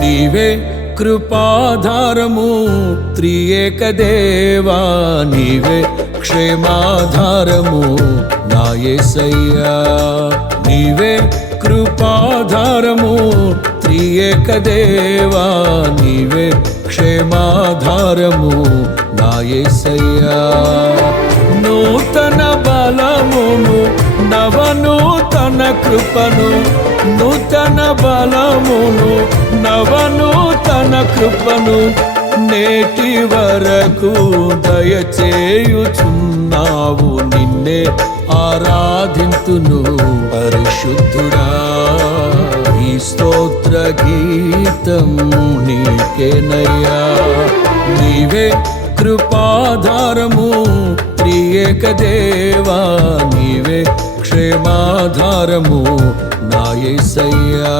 నీవే కృపాధారము త్రియేక దేవా, నీవే క్షేమాధారము నా యేసయ్యా. నీవే కృపాధారము త్రియేక దేవా, నీవే క్షేమాధారము నా యేసయ్యా. నూతన బలమును నవనూతన కృపను, నూతన బలమును నవనూతన కృపను నేటి వరకు దయచేయుచున్నావు. నిన్నే ఆరాధింతును పరిశుద్ధుడా. ఈ స్తోత్ర గీతం నీకేనయ్యా. నీవే కృపాధారము త్రియేక దేవా, నీవే క్షేమాధారము నా యేసయ్యా.